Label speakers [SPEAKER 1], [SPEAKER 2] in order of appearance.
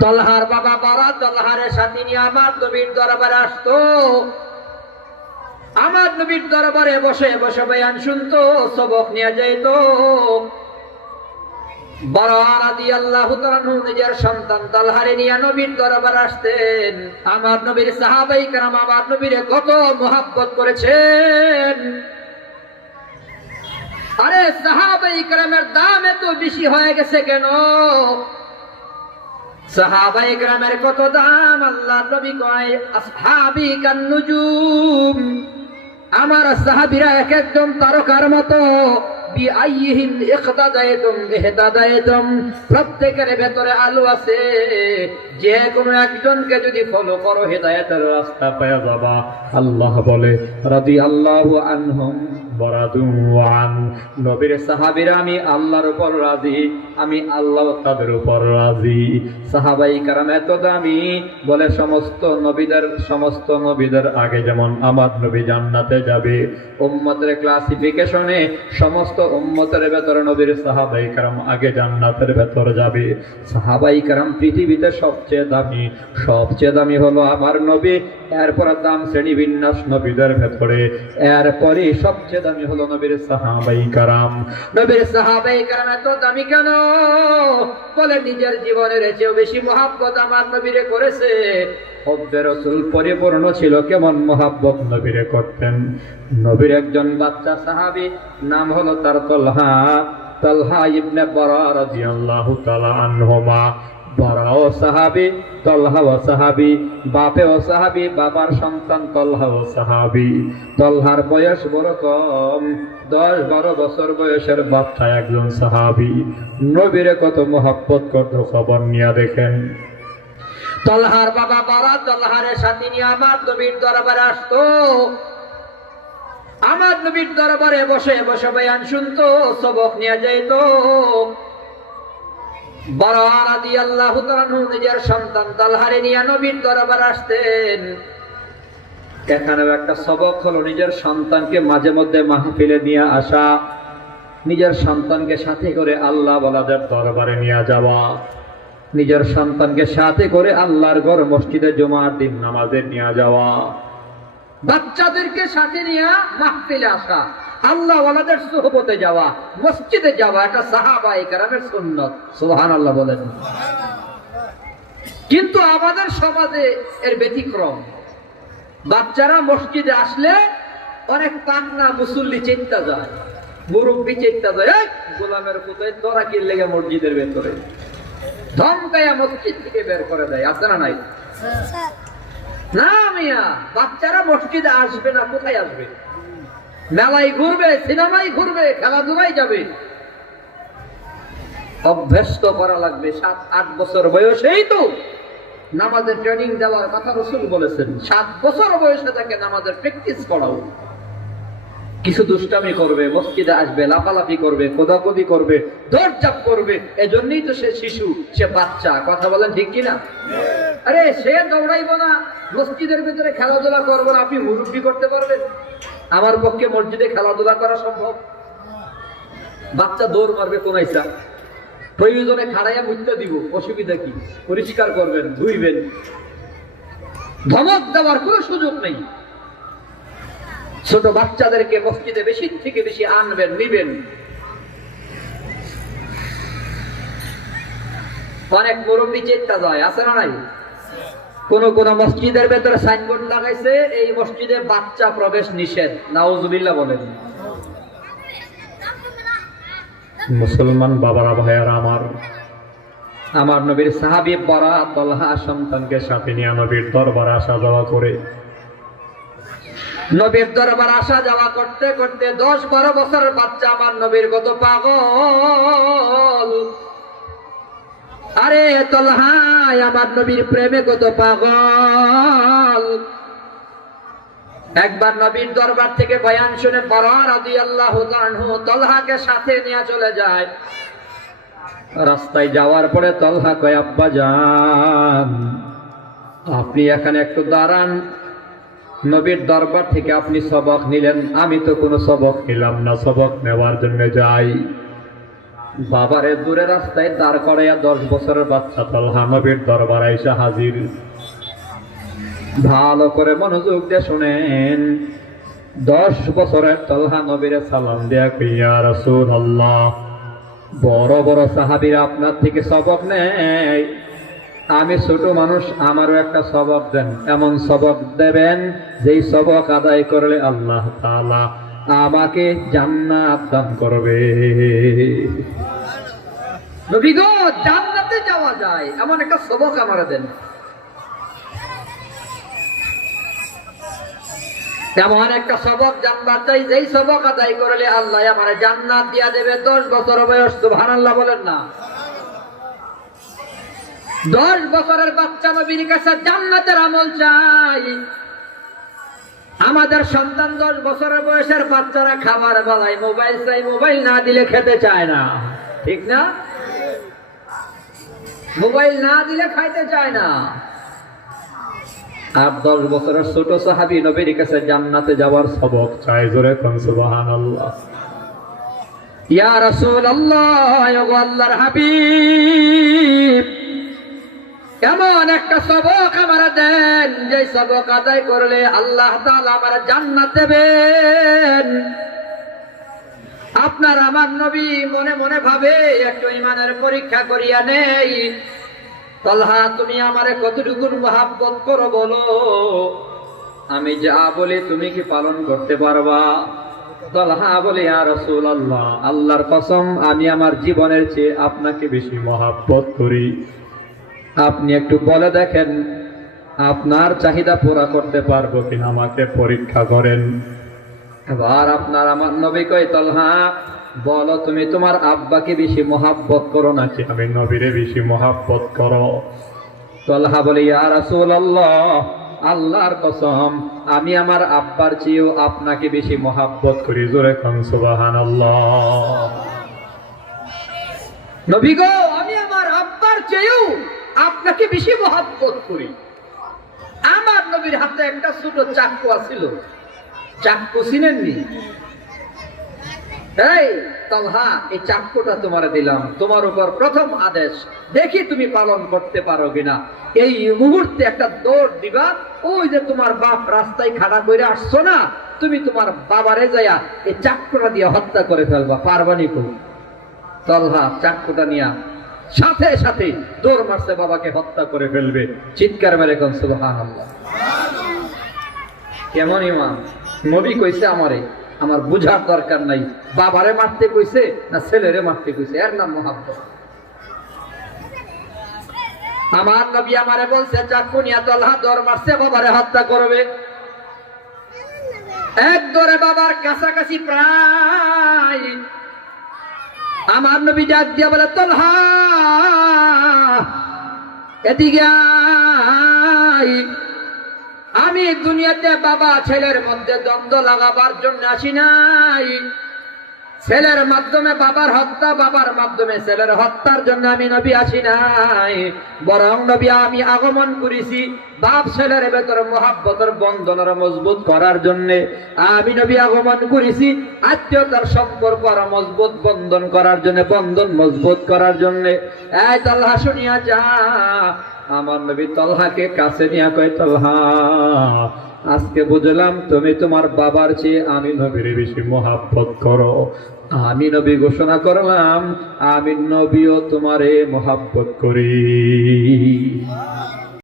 [SPEAKER 1] তলহার বাবা বড় তলহারের সাথে নিয়ে আমার নবীর দরবারে আসতো। আমার নবীর দরবারে বসে বসে বয়ান শুনতো, সবক নিয়ে যাইত। নিজের সন্তান নিয়ে দরবার আসতেন। আমার নবীর সাহাবাই আমার নবীরে কত করেছেন। আরে সাহাবাই কারামের দাম এত বেশি হয়ে গেছে কেন? সাহাবাই গ্রামের কত দাম? আল্লাহ নবী কয়, আসহাবি কান্নুজুম, আমার সাহাবিরা এক একজন তারকার মতো। বিআইহিম ইকতাদায়তুম ইহতাদায়তুম, প্রত্যেকের ভেতরে আলো আছে। যে কোনো একজনকে যদি ফলো করো, হেদায়েতের রাস্তা পেয়ে যাবা। আল্লাহ বলে, রাদিয়াল্লাহু আনহুম। নবীর সাহাবীরা, আমি আল্লাহর উপর রাজি, আমি আল্লাহ তাদের উপর রাজি। সাহাবাই কারাম এত দামি, বলে সমস্ত নবীদের সমস্ত নবীদের আগে যেমন আমার নবী জান্নাতে যাবে, উম্মতের ক্লাসিফিকেশনে সমস্ত উম্মতের ভেতরে নবীর সাহাবাই কারাম আগে জান্নাতের ভেতর যাবে। সাহাবাই কারাম পৃথিবীতে সবচেয়ে দামি সবচেয়ে দামি হলো আমার নবী, এরপর দাম শ্রেণি বিন্যাস নবীদের ভেতরে। এরপরে সবচেয়ে দামি হলো নবীর সাহাবাই কারাম। নবীর সাহাবাই কারাম এত দামি কেন? বলে, নিজের জীবনের চেয়েও বেশি মহাব্বত আমার নবীরে করেছে। পরিপূর্ণ ছিল কেমন মহাব্বত নবীরে করতেন। নবীর একজন বাচ্চা সাহাবি, নাম হলো তার তলহা। তলহা ইবনে বরা রাদিয়াল্লাহু তাআলা আনহুমা। বড়াও সাহাবি তলহাও সাহাবি বাপেও সাহাবি, বাবার সন্তান তলহাও সাহাবি। তলহার বয়স বড় কম দশ বারো বছর বয়সের বাচ্চা একজন সাহাবি। নবীরে কত মহাব্বত করতো খবর নিয়ে দেখেন। তলহার বাবা বড় তলহারের সাথে নিয়ে আমার নবীর দরবারে আসতো। আমার নবীর দরবারে বসে বসে বয়ান শুনতো, সবক নিয়ে যাইতো। বড় নিজের সন্তানকে মাঝে মধ্যে মাহফিলে নিয়ে আসা, নিজের সন্তানকে সাথে করে আল্লাহ বলাদের দরবারে নিয়ে যাওয়া, নিজের সন্তানকে সাথে করে আল্লাহর ঘর মসজিদে জমার দিন নামাজে নিয়ে যাওয়া, বাচ্চাদেরকে সাথে নিয়ে মাহফিলে আসা। আল্লাহ ওয়ালাদের সোহবতে যাওয়া মসজিদে যাওয়া এটা সাহাবা একরামের সুন্নত। সুবহান আল্লাহ বলেন। কিন্তু আমাদের সমাজে এর ব্যতিক্রম। বাচ্চারা মসজিদে আসলে অনেক কান্না মুসল্লি চিন্তা যায় মুরব্বী চিন্তা যায় "এই, গোলামের কোথায় তোরা কি লেগে মসজিদের ভেতরে? ধমকাইয়া মসজিদ থেকে বের করে দেয়। আছে না নাই? না মিয়া বাচ্চারা মসজিদে আসবে না কোথায় আসবে? মেলায় ঘুরবে, সিনেমায় ঘুরবে, খেলাধুলায় যাবে। অভ্যস্ত করা লাগবে, সাত, আট বছর বয়সেই তো নামাজের ট্রেনিং দেওয়ার কথা রসুল বলেছেন। সাত বছর বয়সে তাকে নামাজের প্র্যাকটিস করাও। কিছু দুষ্টামি করবে, মসজিদে আসবে, লাফালাফি করবে কোদাকুদি করবে, দরজাপ করবে, এজন্যই তো সে শিশু, সে বাচ্চা। কথা বলেন ঠিক কিনা? আরে, সে দৌড়াইবো না। মসজিদের ভিতরে খেলাধুলা করব না। আপনি মুরব্বী করতে পারবেন? আমার পক্ষে মসজিদে খেলাধুলা করা সম্ভব? বাচ্চা দৌড় মারবে কোন ইচ্ছা? প্রয়োজনে খাড়াইয়া মুছতে দিব। অসুবিধা কি? পরিষ্কার করবেন, ধুইবেন। ধমক দেওয়ার কোনো সুযোগ নেই। ছোট বাচ্চাদেরকে মসজিদে বেশি থেকে বেশি আনবেন নিবেন। অনেক মুরব্বী চেষ্টা যায় আছে না নাই? কোন কোন মসজিদের ভেতরে সাইনবোর্ড লাগাইছে এই মসজিদে বাচ্চা প্রবেশ নিষেধ। নাউজুবিল্লাহ বলেন। মুসলমান বাবারা ভাইয়ারা আমার আমার নবীর সাহাবি বরা তলহা সন্তানকে সাথে নিয়ে নবীর দরবার আসা যাওয়া করে নবীর দরবার আসা যাওয়া করতে করতে দশ বারো বছরের বাচ্চা আমার নবীর কত পাগল। আরে তলহায় আমার নবীর প্রেমে কত পাগল। একবার নবীর দরবার থেকে বয়ান শুনে বরার আদি তলহাকে সাথে নিয়ে চলে যায়। রাস্তায় যাওয়ার পরে তলহা কয়, আব্বা যান আপনি এখানে একটু দাঁড়ান। নবীর দরবার থেকে আপনি সবক নিলেন, আমি তো কোনো সবক নিলাম না, সবক নেওয়ার জন্য যাই।
[SPEAKER 2] বাবারে দূরে রাস্তায় দাঁড় করাইয়া দশ বছরের বাচ্চা তলহা নবীর দরবার আইসা হাজির। ভালো করে মনোযোগ দিয়ে শুনেন, দশ বছরের তলহা নবীরে সালাম দেয়া কইয়া রসুল আল্লাহ বড় বড় সাহাবিরা আপনার থেকে সবক নেয়। আমি ছোট মানুষ, আমারও একটা সবক দেন। এমন সবক দেবেন, যেই সবক আদায় করলে আল্লাহ তাআলা আমাকে জান্নাত দান করবে।
[SPEAKER 1] জান্নাতে যাওয়া যায়, এমন একটা সবক আমার দেন। এমন একটা সবক চাই, যেই সবক আদায় করলে আল্লাহ আমার জান্নাত দিয়া দেবে। দশ বছর বয়স, সুবহানাল্লাহ বলেন না। দশ বছরের বাচ্চা নবীর কাছে জান্নাতের আমল চাই। আমাদের সন্তান দশ বছরের বয়সের বাচ্চারা খাবার বেলায় মোবাইল চাই মোবাইল না দিলে খেতে চায় না। ঠিক না? মোবাইল না দিলে খাইতে চায় না।
[SPEAKER 2] আর দশ বছরের ছোট সাহাবি নবীর কাছে জান্নাতে যাওয়ার সবক চাই জোরে কোন সুবহানাল্লাহ।
[SPEAKER 1] ইয়া রাসূল আল্লাহ আল্লাহর হাবিব। এমন একটা সবক আমার দেন যে সবক আদায় করলে আল্লাহ আমার জান্নাত দেবেন। আপনার আমার নবী মনে মনে ভাবে, একটু ইমানের পরীক্ষা করিয়া নেই। তলহা, তুমি আমারে কতটুকুন মহাব্বত করো বলো? আমি যা বলি তুমি কি পালন করতে পারবা? তলহা বলে আর রসুল আল্লাহ
[SPEAKER 2] আল্লাহর কসম, আমি আমার জীবনের চেয়ে আপনাকে বেশি মহাব্বত করি। আপনি একটু বলে দেখেন আপনার চাহিদা পুরা করতে পারব কিনা? আমাকে পরীক্ষা করেন।
[SPEAKER 1] এবার আপনার আমার নবী কই তলহা বলো তুমি তোমার আব্বাকে বেশি মহাব্বত করো
[SPEAKER 2] নাকি? আমি নবীরে বেশি মহাব্বত করো।
[SPEAKER 1] তলহা বলে ইয়া রাসূলুল্লাহ আল্লাহর কসম আমি আমার আব্বার চেয়েও আপনাকে বেশি মহাব্বত
[SPEAKER 2] করি। জোরে খান সুবাহান
[SPEAKER 1] নবী গো আমি আমার আব্বার চেয়েও আপনাকে বেশি মহাব্বত করি। আমার নবীর হাতে একটা ছোট চাকু আছিল। চাকু চিনেননি? তুমি পালন করতে পারো কিনা। এই মুহূর্তে একটা দিবা, ওই যে তোমার বাপ রাস্তায় করে আসছো না, তুমি তোমার বাবারে যাইয়া এই চাকুটা দিয়ে হত্যা করে ফেলবা পারবানি তলহা, চাকুটা নিয়া সাথে সাথে দৌড় মারছে বাবাকে হত্যা করে ফেলবে। চিৎকার মেরে কোন, সুবহানাল্লাহ। কেমন ইমাম? নবী কইছে আমারে, আমার বুঝার দরকার নাই। বাবারে মারতে কইছে না ছেলেরে মারতে কইছে? এর নাম মহাব্বত আমার নবী আমারে বলছে চাকু নিয়া তলহা দর মারছে, বাবারে হত্যা করবে। এক দরে বাবার কাছাকাছি প্রায় আমার নবী ডাক দিয়া বলে, তলহা। আমি দুনিয়াতে বাবা ছেলের মধ্যে দ্বন্দ্ব লাগাবার জন্য আসি নাই। ছেলের মাধ্যমে বাবার হত্যা, বাবার মাধ্যমে ছেলের হত্যার জন্য আমি নবী আসি নাই। বরং নবী আমি আগমন করেছি। বাপ ছেলের ভেতর মহাব্বতের বন্ধনের মজবুত করার জন্য আমি নবী আগমন করেছি। আত্মীয়তার সম্পর্ক আর মজবুত বন্ধন করার জন্য, বন্ধন মজবুত করার জন্য। এই তাল্লাহ শুনিয়া যা, আমার নবী তলহাকে কাছে নিয়ে কয়, তলহা, আজকে বুঝলাম তুমি তোমার বাবার চেয়ে আমি নবীর বেশি মহাব্বত করো। আমি নবী ঘোষণা করলাম, আমি নবীও তোমারে মহাব্বত করি।